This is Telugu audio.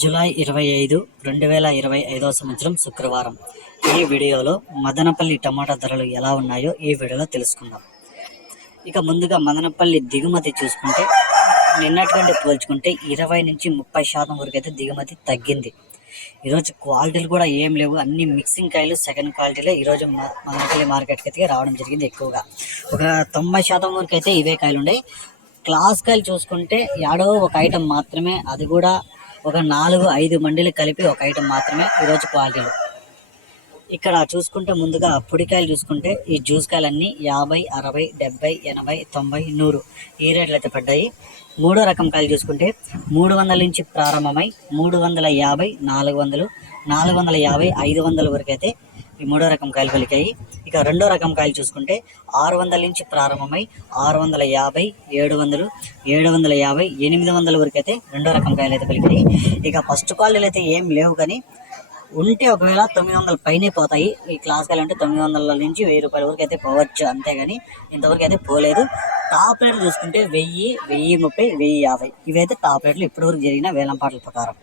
జూలై ఇరవై ఐదు రెండు వేల ఇరవై ఐదవ సంవత్సరం శుక్రవారం. ఈ వీడియోలో మదనపల్లి టమాటా ధరలు ఎలా ఉన్నాయో ఈ వీడియోలో తెలుసుకుందాం. ఇక ముందుగా మదనపల్లి దిగుమతి చూసుకుంటే నిన్నటికంటే పోల్చుకుంటే ఇరవై నుంచి ముప్పై శాతం వరకు అయితే దిగుమతి తగ్గింది. ఈరోజు క్వాలిటీలు కూడా ఏం లేవు. అన్ని మిక్సింగ్ కాయలు సెకండ్ క్వాలిటీలే. ఈరోజు మదనపల్లి మార్కెట్కి అయితే రావడం జరిగింది ఎక్కువగా. ఒక తొంభై శాతం వరకు అయితే ఇవే కాయలు ఉన్నాయి క్లాస్ కాయలు చూసుకుంటే యాడో ఒక ఐటమ్ మాత్రమే. అది కూడా ఒక నాలుగు ఐదు మండీలు కలిపి ఒక ఐటమ్ మాత్రమే ఈరోజు క్వాలిటీలు ఇక్కడ చూసుకుంటే ముందుగా పొడికాయలు చూసుకుంటే ఈ జ్యూస్ కాయలు అన్నీ యాభై అరవై డెబ్బై ఎనభై తొంభై నూరు ఈ రేట్లు అయితే పడ్డాయి. మూడో రకం కాయలు చూసుకుంటే మూడు వందల నుంచి ప్రారంభమై మూడు వందల యాభై నాలుగు వందలు నాలుగు వందల యాభై ఐదు వందల వరకు అయితే ఈ మూడో రకం కాయలు పలికాయి. ఇక రెండో రకం కాయలు చూసుకుంటే ఆరు వందల నుంచి ప్రారంభమై ఆరు వందల యాభై ఏడు వందలు ఏడు వందల యాభై ఎనిమిది వందల వరకు అయితే రెండో రకం కాయలు అయితే పలికాయి. ఇక ఫస్ట్ క్వాలిటీలు అయితే ఏం లేవు కానీ ఉంటే ఒకవేళ తొమ్మిది వందల పైనే పోతాయి. ఈ క్లాస్ కాయలు అంటే తొమ్మిది వందల నుంచి వెయ్యి రూపాయల వరకు అయితే పోవచ్చు అంతేగాని ఇంతవరకు అయితే పోలేదు. టాప్ రేట్లు చూసుకుంటే వెయ్యి వెయ్యి ముప్పై వెయ్యి యాభై. ఇవైతే టాప్ రేట్లు ఇప్పటివరకు జరిగిన వేలంపాట్ల ప్రకారం.